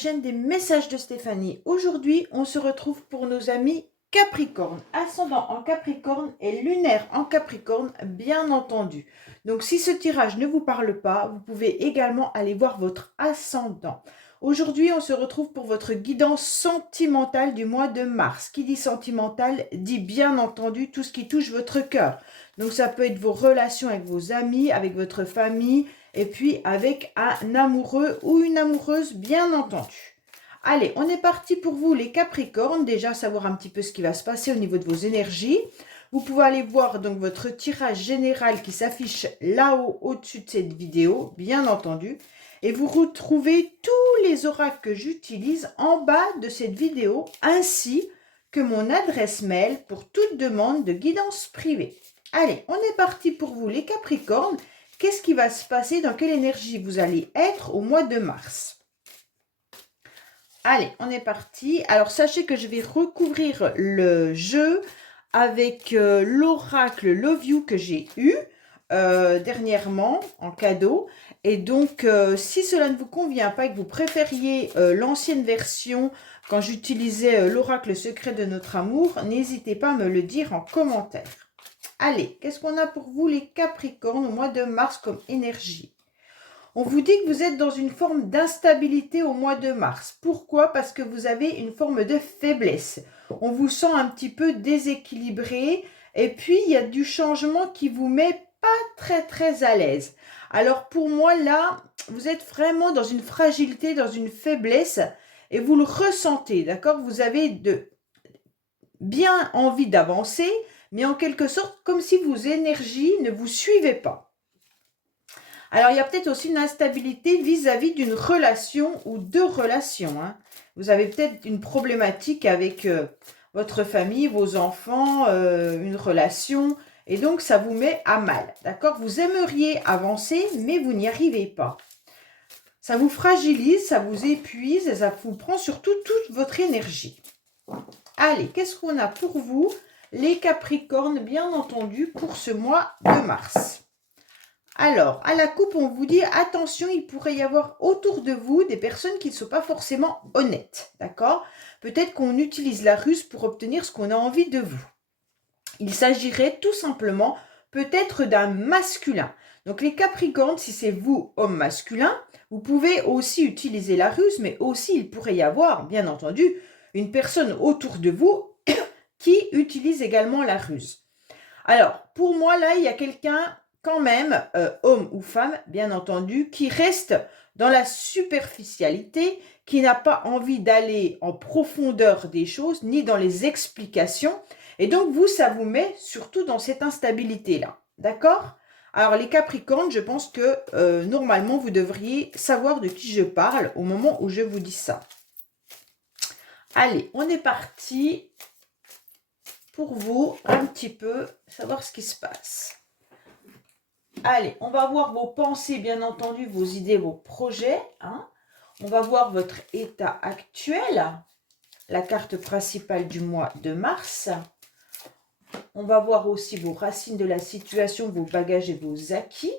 chaîne des messages de Stéphanie. Aujourd'hui, on se retrouve pour nos amis Capricorne, ascendant en Capricorne et lunaire en Capricorne, bien entendu. Donc, si ce tirage ne vous parle pas, vous pouvez également aller voir votre ascendant. Aujourd'hui, on se retrouve pour votre guidance sentimentale du mois de mars. Qui dit sentimental dit bien entendu tout ce qui touche votre cœur. Donc, ça peut être vos relations avec vos amis, avec votre famille, et puis avec un amoureux ou une amoureuse, bien entendu. Allez, on est parti pour vous les Capricornes, déjà savoir un petit peu ce qui va se passer au niveau de vos énergies. Vous pouvez aller voir donc votre tirage général qui s'affiche là-haut, au-dessus de cette vidéo, bien entendu. Et vous retrouvez tous les oracles que j'utilise en bas de cette vidéo, ainsi que mon adresse mail pour toute demande de guidance privée. Allez, on est parti pour vous les Capricornes. Qu'est-ce qui va se passer? Dans quelle énergie vous allez être au mois de mars? Allez, on est parti. Alors, sachez que je vais recouvrir le jeu avec l'oracle Love You que j'ai eu dernièrement en cadeau. Et donc, si cela ne vous convient pas et que vous préfériez l'ancienne version quand j'utilisais l'oracle secret de notre amour, n'hésitez pas à me le dire en commentaire. Allez, qu'est-ce qu'on a pour vous les Capricornes au mois de mars comme énergie? On vous dit que vous êtes dans une forme d'instabilité au mois de mars. Pourquoi? Parce que vous avez une forme de faiblesse. On vous sent un petit peu déséquilibré et puis il y a du changement qui vous met pas très à l'aise. Alors pour moi là, vous êtes vraiment dans une fragilité, dans une faiblesse et vous le ressentez, d'accord? Vous avez bien envie d'avancer, mais en quelque sorte, comme si vos énergies ne vous suivaient pas. Alors, il y a peut-être aussi une instabilité vis-à-vis d'une relation ou deux relations. Hein. Vous avez peut-être une problématique avec votre famille, vos enfants, une relation, et donc ça vous met à mal. D'accord? Vous aimeriez avancer, mais vous n'y arrivez pas. Ça vous fragilise, ça vous épuise, et ça vous prend surtout toute votre énergie. Allez, qu'est-ce qu'on a pour vous les Capricornes, bien entendu, pour ce mois de mars? Alors, à la coupe, on vous dit, attention, il pourrait y avoir autour de vous des personnes qui ne sont pas forcément honnêtes, d'accord? Peut-être qu'on utilise la ruse pour obtenir ce qu'on a envie de vous. Il s'agirait tout simplement peut-être d'un masculin. Donc, les Capricornes, si c'est vous, homme masculin, vous pouvez aussi utiliser la ruse, mais aussi il pourrait y avoir, bien entendu, une personne autour de vous qui utilise également la ruse. Alors, pour moi, là, il y a quelqu'un, quand même, homme ou femme, bien entendu, qui reste dans la superficialité, qui n'a pas envie d'aller en profondeur des choses, ni dans les explications. Et donc, vous, ça vous met surtout dans cette instabilité-là. D'accord? Alors, les Capricornes, je pense que, normalement, vous devriez savoir de qui je parle au moment où je vous dis ça. Allez, on est parti pour vous un petit peu savoir ce qui se passe. Allez, on va voir vos pensées, bien entendu, vos idées, vos projets. Hein. On va voir votre état actuel, la carte principale du mois de mars. On va voir aussi vos racines de la situation, vos bagages et vos acquis,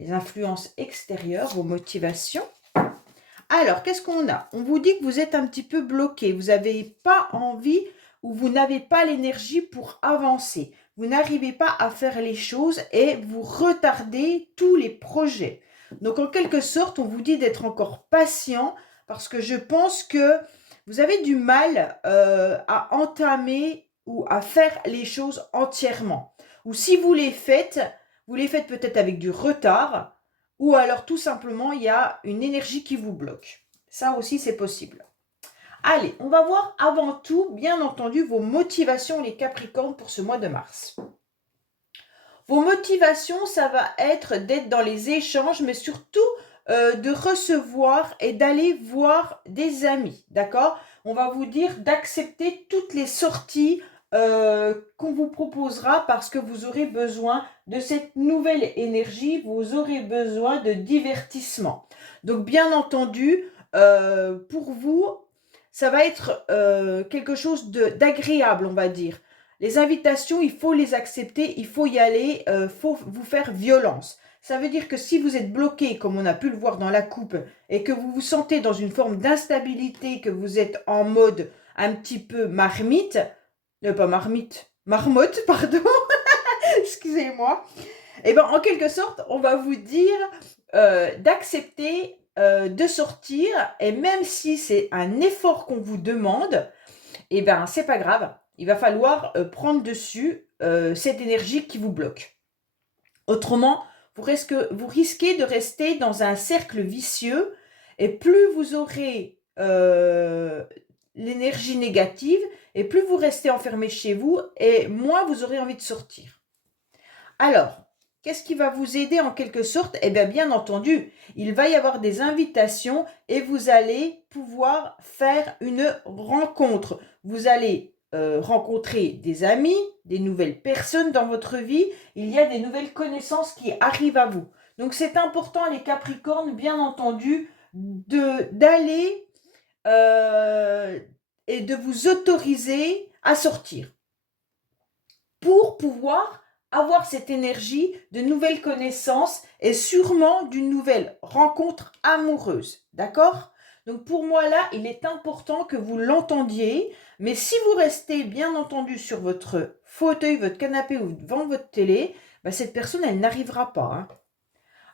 les influences extérieures, vos motivations. Alors, qu'est-ce qu'on a? On vous dit que vous êtes un petit peu bloqué, vous n'avez pas envie ou vous n'avez pas l'énergie pour avancer. Vous n'arrivez pas à faire les choses et vous retardez tous les projets. Donc, en quelque sorte, on vous dit d'être encore patient parce que je pense que vous avez du mal à entamer ou à faire les choses entièrement. Ou si vous les faites peut-être avec du retard. Ou alors, tout simplement, il y a une énergie qui vous bloque. Ça aussi, c'est possible. Allez, on va voir avant tout, bien entendu, vos motivations, les Capricornes, pour ce mois de mars. Vos motivations, ça va être d'être dans les échanges, mais surtout de recevoir et d'aller voir des amis. D'accord? On va vous dire d'accepter toutes les sorties qu'on vous proposera parce que vous aurez besoin de cette nouvelle énergie, vous aurez besoin de divertissement. Donc, bien entendu, pour vous, ça va être quelque chose d'agréable, on va dire. Les invitations, il faut les accepter, il faut y aller, il faut vous faire violence. Ça veut dire que si vous êtes bloqué, comme on a pu le voir dans la coupe, et que vous vous sentez dans une forme d'instabilité, que vous êtes en mode un petit peu marmite, pas marmite, marmotte, pardon, excusez-moi, et bien en quelque sorte, on va vous dire d'accepter de sortir, et même si c'est un effort qu'on vous demande, et bien c'est pas grave, il va falloir prendre dessus cette énergie qui vous bloque. Autrement, vous risquez de rester dans un cercle vicieux, et plus vous aurez l'énergie négative, et plus vous restez enfermé chez vous, et moins vous aurez envie de sortir. Alors, qu'est-ce qui va vous aider en quelque sorte? Eh bien, bien entendu, il va y avoir des invitations et vous allez pouvoir faire une rencontre. Vous allez rencontrer des amis, des nouvelles personnes dans votre vie. Il y a des nouvelles connaissances qui arrivent à vous. Donc, c'est important, les Capricornes, bien entendu, d'aller et de vous autoriser à sortir pour pouvoir avoir cette énergie de nouvelles connaissances et sûrement d'une nouvelle rencontre amoureuse. D'accord? Donc pour moi là, il est important que vous l'entendiez, mais si vous restez bien entendu sur votre fauteuil, votre canapé ou devant votre télé, bah, cette personne, elle n'arrivera pas. Hein.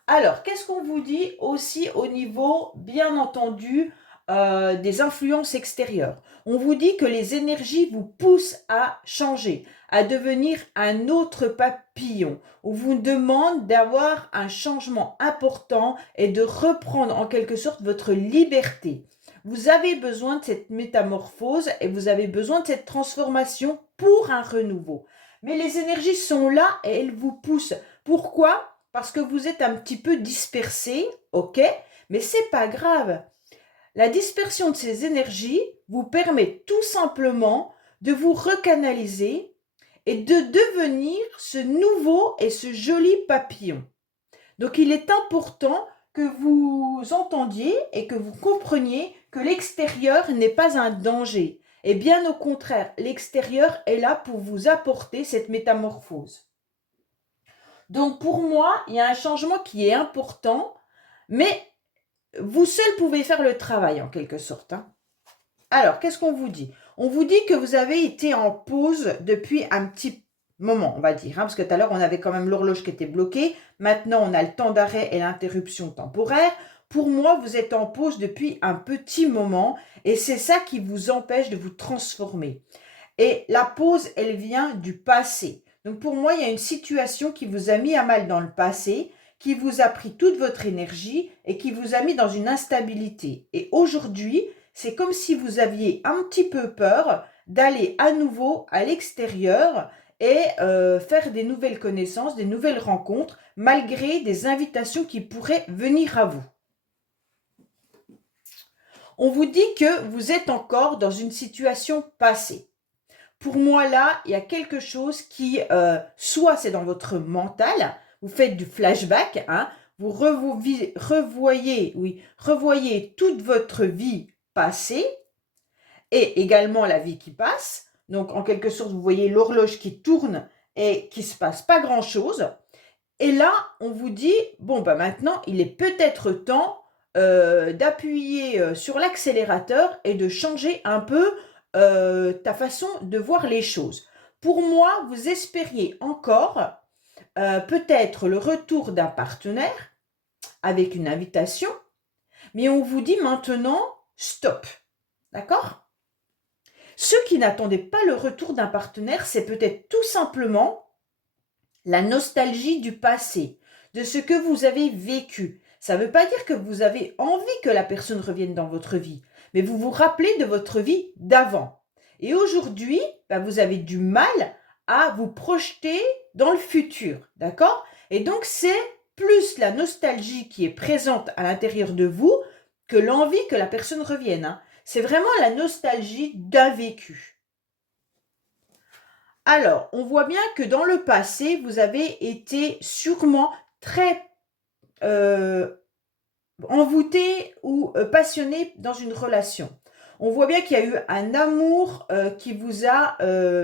Alors, qu'est-ce qu'on vous dit aussi au niveau, bien entendu, des influences extérieures? On vous dit que les énergies vous poussent à changer, à devenir un autre papillon. On vous demande d'avoir un changement important et de reprendre en quelque sorte votre liberté. Vous avez besoin de cette métamorphose et vous avez besoin de cette transformation pour un renouveau. Mais les énergies sont là et elles vous poussent. Pourquoi? Parce que vous êtes un petit peu dispersé, ok? Mais c'est pas grave. La dispersion de ces énergies vous permet tout simplement de vous recanaliser et de devenir ce nouveau et ce joli papillon. Donc il est important que vous entendiez et que vous compreniez que l'extérieur n'est pas un danger. Et bien au contraire, l'extérieur est là pour vous apporter cette métamorphose. Donc pour moi, il y a un changement qui est important, mais vous seul pouvez faire le travail en quelque sorte. Hein. Alors, qu'est-ce qu'on vous dit? On vous dit que vous avez été en pause depuis un petit moment, on va dire, hein, parce que tout à l'heure, on avait quand même l'horloge qui était bloquée. Maintenant, on a le temps d'arrêt et l'interruption temporaire. Pour moi, vous êtes en pause depuis un petit moment et c'est ça qui vous empêche de vous transformer. Et la pause, elle vient du passé. Donc pour moi, il y a une situation qui vous a mis à mal dans le passé, qui vous a pris toute votre énergie et qui vous a mis dans une instabilité. Et aujourd'hui, c'est comme si vous aviez un petit peu peur d'aller à nouveau à l'extérieur et faire des nouvelles connaissances, des nouvelles rencontres, malgré des invitations qui pourraient venir à vous. On vous dit que vous êtes encore dans une situation passée. Pour moi, là, il y a quelque chose qui, soit c'est dans votre mental, vous faites du flashback, hein, vous revoyez toute votre vie passée et également la vie qui passe. Donc, en quelque sorte, vous voyez l'horloge qui tourne et qui ne se passe pas grand-chose. Et là, on vous dit, bon, bah maintenant, il est peut-être temps d'appuyer sur l'accélérateur et de changer un peu ta façon de voir les choses. Pour moi, vous espériez encore peut-être le retour d'un partenaire avec une invitation, mais on vous dit maintenant stop. D'accord? Ceux qui n'attendaient pas le retour d'un partenaire, c'est peut-être tout simplement la nostalgie du passé, de ce que vous avez vécu. Ça ne veut pas dire que vous avez envie que la personne revienne dans votre vie, mais vous vous rappelez de votre vie d'avant. Et aujourd'hui, vous avez du mal à vous projeter dans le futur, d'accord? Et donc, c'est plus la nostalgie qui est présente à l'intérieur de vous que l'envie que la personne revienne. Hein. C'est vraiment la nostalgie d'un vécu. Alors, on voit bien que dans le passé, vous avez été sûrement très envoûté ou passionné dans une relation. On voit bien qu'il y a eu un amour qui vous a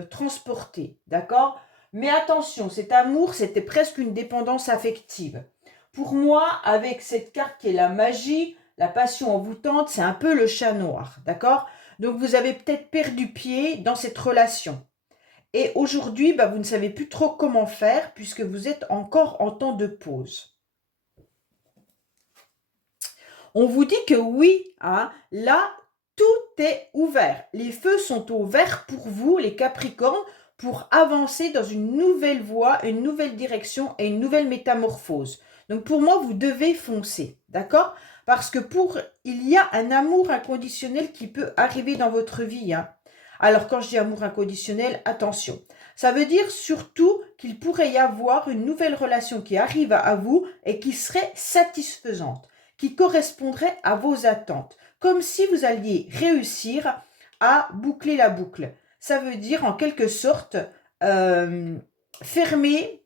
transporté, d'accord? Mais attention, cet amour, c'était presque une dépendance affective. pour moi, avec cette carte qui est la magie, la passion envoûtante, c'est un peu le chat noir, d'accord? Donc, vous avez peut-être perdu pied dans cette relation. Et aujourd'hui, bah, vous ne savez plus trop comment faire puisque vous êtes encore en temps de pause. On vous dit que oui, hein, là, tout est ouvert. Les feux sont ouverts pour vous, les Capricornes, pour avancer dans une nouvelle voie, une nouvelle direction et une nouvelle métamorphose. Donc pour moi, vous devez foncer, d'accord? Parce que il y a un amour inconditionnel qui peut arriver dans votre vie, hein. Alors quand je dis amour inconditionnel, attention. Ça veut dire surtout qu'il pourrait y avoir une nouvelle relation qui arrive à vous et qui serait satisfaisante, qui correspondrait à vos attentes, comme si vous alliez réussir à boucler la boucle. Ça veut dire en quelque sorte fermer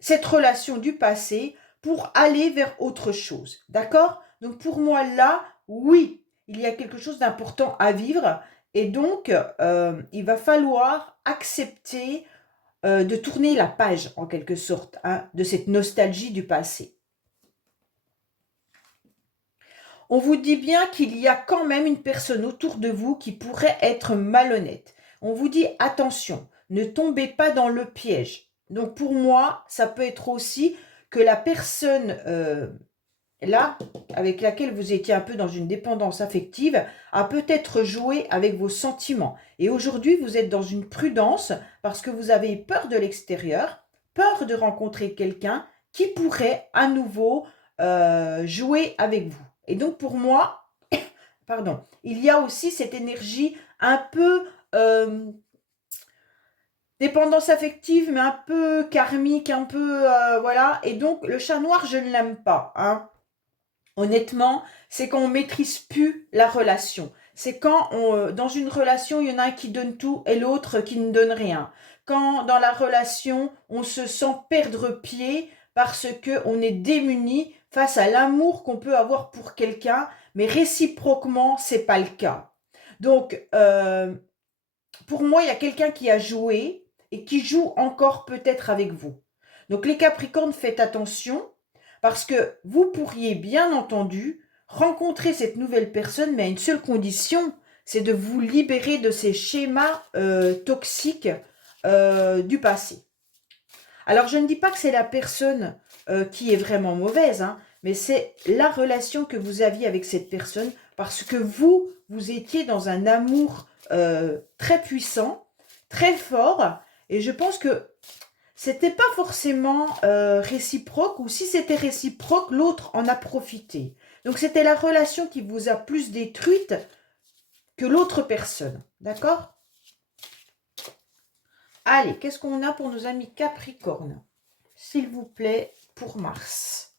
cette relation du passé pour aller vers autre chose. D'accord? Donc pour moi là, oui, il y a quelque chose d'important à vivre et donc il va falloir accepter de tourner la page en quelque sorte, hein, de cette nostalgie du passé. On vous dit bien qu'il y a quand même une personne autour de vous qui pourrait être malhonnête. On vous dit attention, ne tombez pas dans le piège. Donc pour moi, ça peut être aussi que la personne là, avec laquelle vous étiez un peu dans une dépendance affective, a peut-être joué avec vos sentiments. Et aujourd'hui, vous êtes dans une prudence parce que vous avez peur de l'extérieur, peur de rencontrer quelqu'un qui pourrait à nouveau jouer avec vous. Et donc pour moi, pardon, il y a aussi cette énergie un peu dépendance affective, mais un peu karmique, un peu voilà. Et donc le chat noir, je ne l'aime pas, hein. Honnêtement, c'est quand on maîtrise plus la relation. C'est quand dans une relation, il y en a un qui donne tout et l'autre qui ne donne rien. Quand dans la relation, on se sent perdre pied parce qu'on est démuni face à l'amour qu'on peut avoir pour quelqu'un, mais réciproquement, c'est pas le cas. Donc, pour moi, il y a quelqu'un qui a joué et qui joue encore peut-être avec vous. Donc, les Capricornes, faites attention parce que vous pourriez bien entendu rencontrer cette nouvelle personne, mais à une seule condition, c'est de vous libérer de ces schémas toxiques du passé. Alors, je ne dis pas que c'est la personne qui est vraiment mauvaise, hein, mais c'est la relation que vous aviez avec cette personne parce que vous étiez dans un amour très puissant, très fort, et je pense que c'était pas forcément réciproque, ou si c'était réciproque, l'autre en a profité. Donc c'était la relation qui vous a plus détruite que l'autre personne. D'accord? Allez, qu'est-ce qu'on a pour nos amis Capricorne? S'il vous plaît, pour Mars.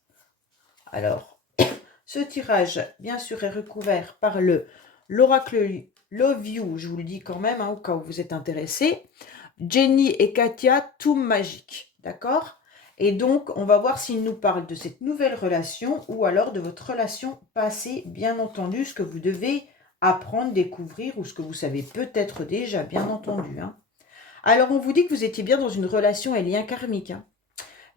Alors, ce tirage, bien sûr, est recouvert par l'oracle Love You, je vous le dis quand même, hein, au cas où vous êtes intéressé. Jenny et Katia, tout magique, d'accord? Et donc, on va voir s'il nous parle de cette nouvelle relation ou alors de votre relation passée, bien entendu, ce que vous devez apprendre, découvrir ou ce que vous savez peut-être déjà, bien entendu, hein. Alors, on vous dit que vous étiez bien dans une relation et lien karmique, hein.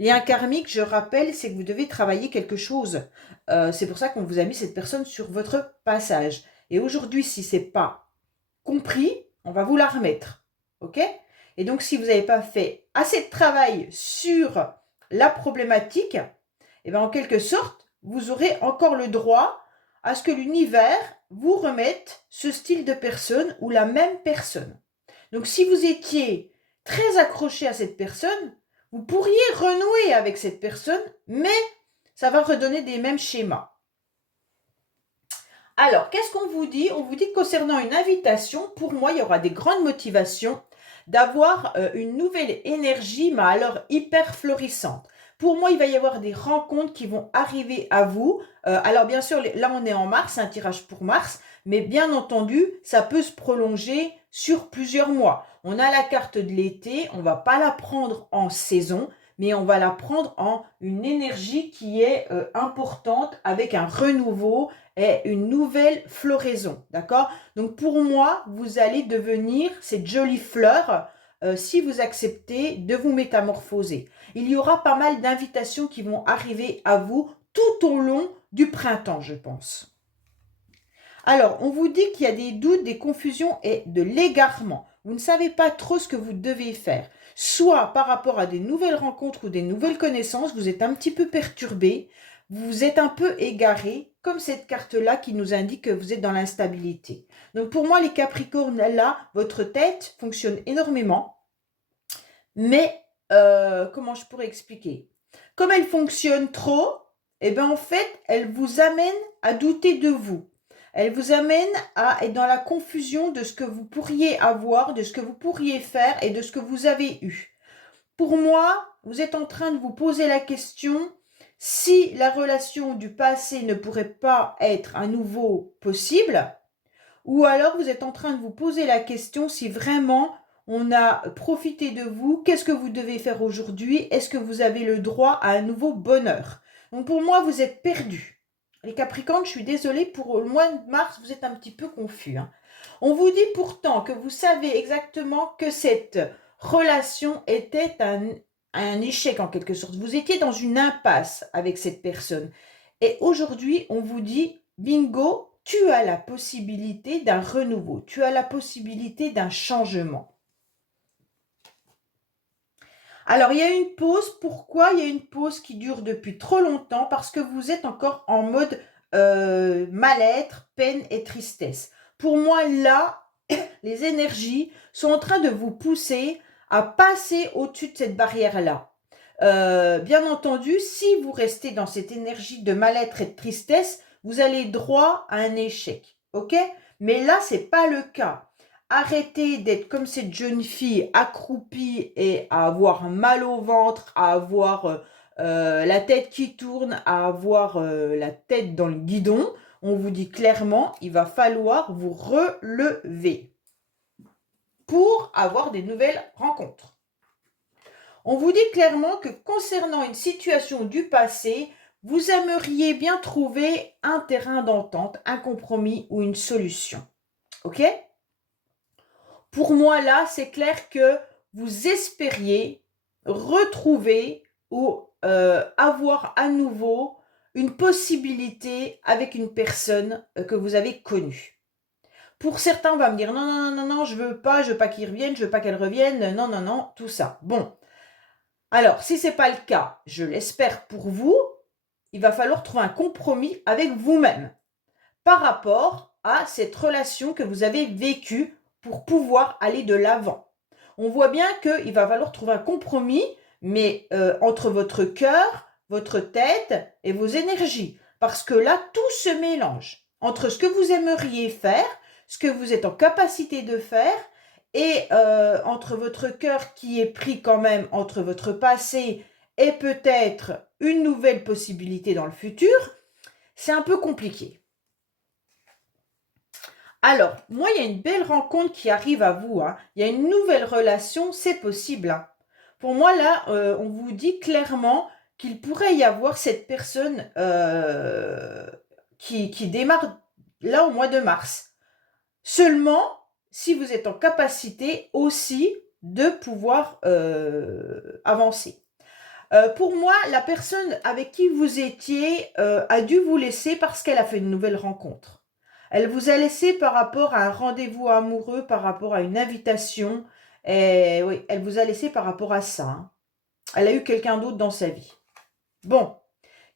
Lien karmique, je rappelle, c'est que vous devez travailler quelque chose. C'est pour ça qu'on vous a mis cette personne sur votre passage. Et aujourd'hui, si ce n'est pas compris, on va vous la remettre. OK? Et donc, si vous n'avez pas fait assez de travail sur la problématique, eh bien, en quelque sorte, vous aurez encore le droit à ce que l'univers vous remette ce style de personne ou la même personne. Donc, si vous étiez très accroché à cette personne, vous pourriez renouer avec cette personne, mais ça va redonner des mêmes schémas. Alors, qu'est-ce qu'on vous dit? On vous dit que concernant une invitation, pour moi, il y aura des grandes motivations d'avoir une nouvelle énergie, mais alors hyper florissante. Pour moi, il va y avoir des rencontres qui vont arriver à vous. Alors, bien sûr, là, on est en mars, un tirage pour mars, mais bien entendu, ça peut se prolonger sur plusieurs mois. On a la carte de l'été, on ne va pas la prendre en saison, mais on va la prendre en une énergie qui est importante avec un renouveau et une nouvelle floraison, d'accord? Donc pour moi, vous allez devenir cette jolie fleur si vous acceptez de vous métamorphoser. Il y aura pas mal d'invitations qui vont arriver à vous tout au long du printemps, je pense. Alors, on vous dit qu'il y a des doutes, des confusions et de l'égarement. Vous ne savez pas trop ce que vous devez faire. Soit par rapport à des nouvelles rencontres ou des nouvelles connaissances, vous êtes un petit peu perturbé, vous êtes un peu égaré, comme cette carte-là qui nous indique que vous êtes dans l'instabilité. Donc pour moi, les Capricornes, là, votre tête fonctionne énormément, mais comment je pourrais expliquer? Comme elle fonctionne trop, eh bien en fait, elle vous amène à douter de vous. Elle vous amène à être dans la confusion de ce que vous pourriez avoir, de ce que vous pourriez faire et de ce que vous avez eu. Pour moi, vous êtes en train de vous poser la question si la relation du passé ne pourrait pas être à nouveau possible, ou alors vous êtes en train de vous poser la question si vraiment on a profité de vous, qu'est-ce que vous devez faire aujourd'hui, est-ce que vous avez le droit à un nouveau bonheur? Donc pour moi, vous êtes perdus. Les Capricornes, je suis désolée, pour le mois de mars, vous êtes un petit peu confus. On vous dit pourtant que vous savez exactement que cette relation était un échec en quelque sorte. Vous étiez dans une impasse avec cette personne. Et aujourd'hui, on vous dit, bingo, tu as la possibilité d'un renouveau, tu as la possibilité d'un changement. Alors, il y a une pause. Pourquoi il y a une pause qui dure depuis trop longtemps? Parce que vous êtes encore en mode mal-être, peine et tristesse. Pour moi, là, les énergies sont en train de vous pousser à passer au-dessus de cette barrière-là. Bien entendu, si vous restez dans cette énergie de mal-être et de tristesse, vous allez droit à un échec. Ok? Mais là, c'est pas le cas. Arrêtez d'être comme cette jeune fille accroupie et à avoir mal au ventre, à avoir la tête qui tourne, à avoir la tête dans le guidon. On vous dit clairement, il va falloir vous relever pour avoir des nouvelles rencontres. On vous dit clairement que concernant une situation du passé, vous aimeriez bien trouver un terrain d'entente, un compromis ou une solution. Ok? Pour moi, là, c'est clair que vous espériez retrouver ou avoir à nouveau une possibilité avec une personne que vous avez connue. Pour certains, on va me dire non, non, non, non, non, je veux pas qu'il revienne, je veux pas qu'elle revienne, non, non, non, tout ça. Bon. Alors, si ce n'est pas le cas, je l'espère pour vous, il va falloir trouver un compromis avec vous-même par rapport à cette relation que vous avez vécue pour pouvoir aller de l'avant. On voit bien qu'il va falloir trouver un compromis, mais entre votre cœur, votre tête et vos énergies. Parce que là, tout se mélange entre ce que vous aimeriez faire, ce que vous êtes en capacité de faire, et entre votre cœur qui est pris quand même entre votre passé et peut-être une nouvelle possibilité dans le futur, c'est un peu compliqué. Alors, moi, il y a une belle rencontre qui arrive à vous. Il y a une nouvelle relation, c'est possible. Pour moi, là, on vous dit clairement qu'il pourrait y avoir cette personne qui démarre là au mois de mars. Seulement, si vous êtes en capacité aussi de pouvoir avancer. Pour moi, la personne avec qui vous étiez a dû vous laisser parce qu'elle a fait une nouvelle rencontre. Elle vous a laissé par rapport à un rendez-vous amoureux, par rapport à une invitation. Et oui, elle vous a laissé par rapport à ça. Elle a eu quelqu'un d'autre dans sa vie. Bon,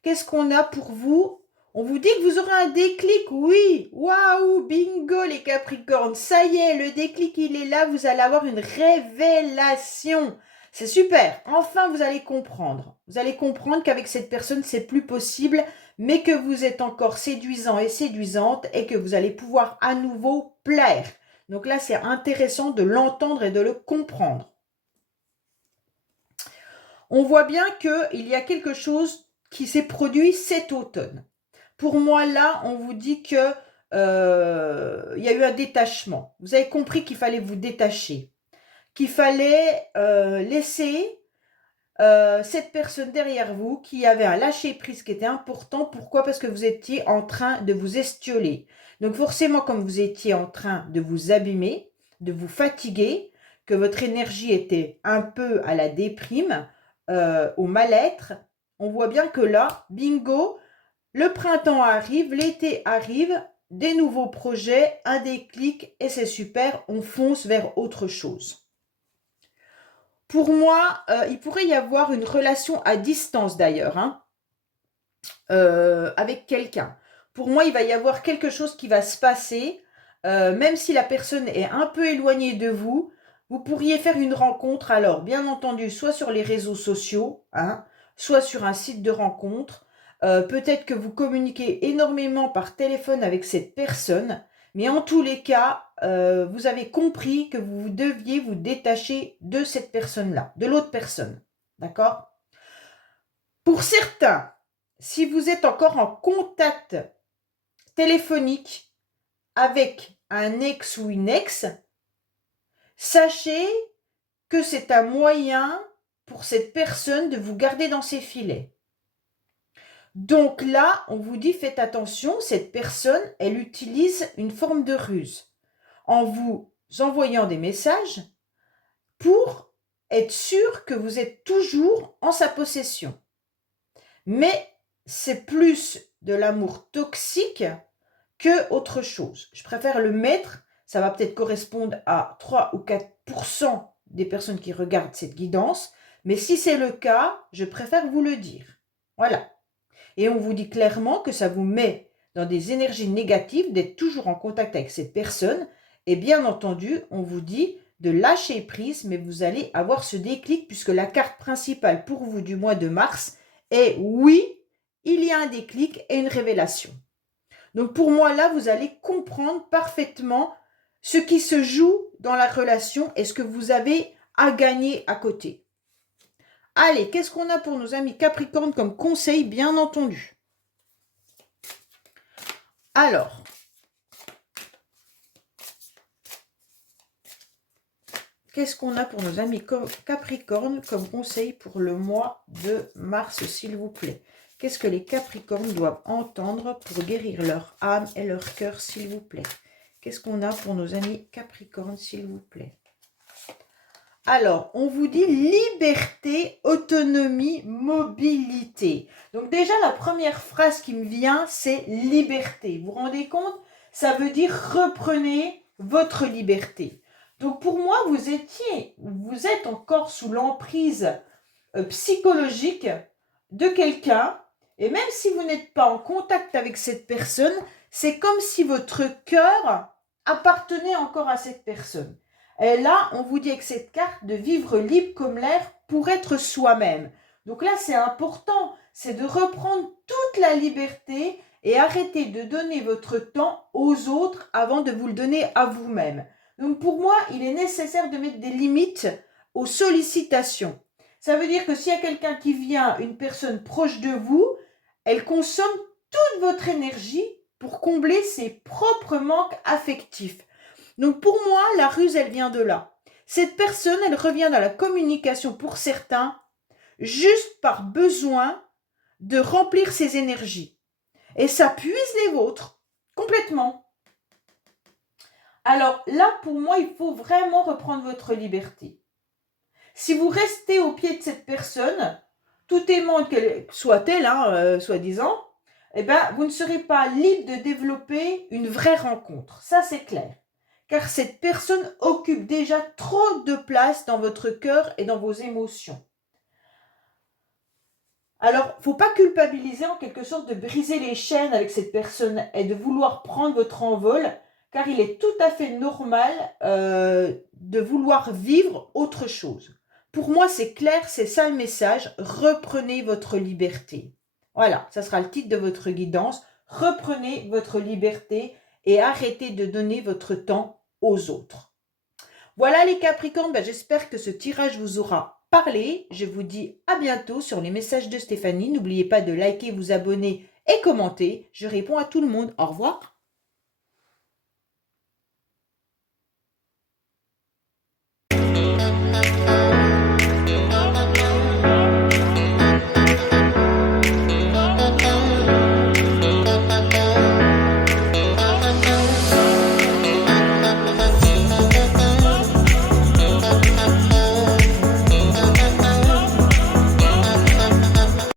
qu'est-ce qu'on a pour vous? On vous dit que vous aurez un déclic, oui. Waouh, bingo les Capricornes. Ça y est, le déclic, il est là. Vous allez avoir une révélation. C'est super. Enfin, vous allez comprendre. Vous allez comprendre qu'avec cette personne, c'est plus possible, mais que vous êtes encore séduisant et séduisante et que vous allez pouvoir à nouveau plaire. Donc là, c'est intéressant de l'entendre et de le comprendre. On voit bien qu'il y a quelque chose qui s'est produit cet automne. Pour moi, là, on vous dit que il y a eu un détachement. Vous avez compris qu'il fallait vous détacher, qu'il fallait laisser cette personne derrière vous qui avait un lâcher-prise qui était important. Pourquoi? Parce que vous étiez en train de vous estioler. Donc forcément, comme vous étiez en train de vous abîmer, de vous fatiguer, que votre énergie était un peu à la déprime, au mal-être, on voit bien que là, bingo, le printemps arrive, l'été arrive, des nouveaux projets, un déclic et c'est super, on fonce vers autre chose. Pour moi, il pourrait y avoir une relation à distance d'ailleurs, hein, avec quelqu'un. Pour moi, il va y avoir quelque chose qui va se passer, même si la personne est un peu éloignée de vous, vous pourriez faire une rencontre, alors bien entendu, soit sur les réseaux sociaux, hein, soit sur un site de rencontre. Peut-être que vous communiquez énormément par téléphone avec cette personne, mais en tous les cas, vous avez compris que vous deviez vous détacher de cette personne-là, de l'autre personne. D'accord? Pour certains, si vous êtes encore en contact téléphonique avec un ex ou une ex, sachez que c'est un moyen pour cette personne de vous garder dans ses filets. Donc là, on vous dit, faites attention, cette personne, elle utilise une forme de ruse en vous envoyant des messages pour être sûr que vous êtes toujours en sa possession. Mais c'est plus de l'amour toxique que autre chose. Je préfère le mettre, ça va peut-être correspondre à 3 ou 4% des personnes qui regardent cette guidance, mais si c'est le cas, je préfère vous le dire. Voilà. Et on vous dit clairement que ça vous met dans des énergies négatives d'être toujours en contact avec cette personne. Et bien entendu, on vous dit de lâcher prise, mais vous allez avoir ce déclic puisque la carte principale pour vous du mois de mars est oui, il y a un déclic et une révélation. Donc pour moi, là, vous allez comprendre parfaitement ce qui se joue dans la relation et ce que vous avez à gagner à côté. Allez, qu'est-ce qu'on a pour nos amis Capricorne comme conseil, bien entendu? Alors, qu'est-ce qu'on a pour nos amis Capricorne comme conseil pour le mois de mars, s'il vous plaît? Qu'est-ce que les Capricornes doivent entendre pour guérir leur âme et leur cœur, s'il vous plaît? Qu'est-ce qu'on a pour nos amis Capricorne, s'il vous plaît? Alors, on vous dit liberté, autonomie, mobilité. Donc déjà, la première phrase qui me vient, c'est liberté. Vous vous rendez compte? Ça veut dire reprenez votre liberté. Donc pour moi, vous êtes encore sous l'emprise psychologique de quelqu'un. Et même si vous n'êtes pas en contact avec cette personne, c'est comme si votre cœur appartenait encore à cette personne. Et là, on vous dit avec cette carte de vivre libre comme l'air pour être soi-même. Donc là, c'est important, c'est de reprendre toute la liberté et arrêter de donner votre temps aux autres avant de vous le donner à vous-même. Donc pour moi, il est nécessaire de mettre des limites aux sollicitations. Ça veut dire que s'il y a quelqu'un qui vient, une personne proche de vous, elle consomme toute votre énergie pour combler ses propres manques affectifs. Donc pour moi, la ruse, elle vient de là. Cette personne, elle revient dans la communication pour certains, juste par besoin de remplir ses énergies. Et ça puise les vôtres, complètement. Alors là, pour moi, il faut vraiment reprendre votre liberté. Si vous restez au pied de cette personne, tout aimante qu'elle soit-elle, soi-disant, eh ben, vous ne serez pas libre de développer une vraie rencontre. Ça, c'est clair. Car cette personne occupe déjà trop de place dans votre cœur et dans vos émotions. Alors, il ne faut pas culpabiliser en quelque sorte de briser les chaînes avec cette personne et de vouloir prendre votre envol, car il est tout à fait normal de vouloir vivre autre chose. Pour moi, c'est clair, c'est ça le message, reprenez votre liberté. Voilà, ça sera le titre de votre guidance, reprenez votre liberté et arrêtez de donner votre temps aux autres. Voilà les Capricornes, j'espère que ce tirage vous aura parlé. Je vous dis à bientôt sur les messages de Stéphanie. N'oubliez pas de liker, vous abonner et commenter. Je réponds à tout le monde. Au revoir.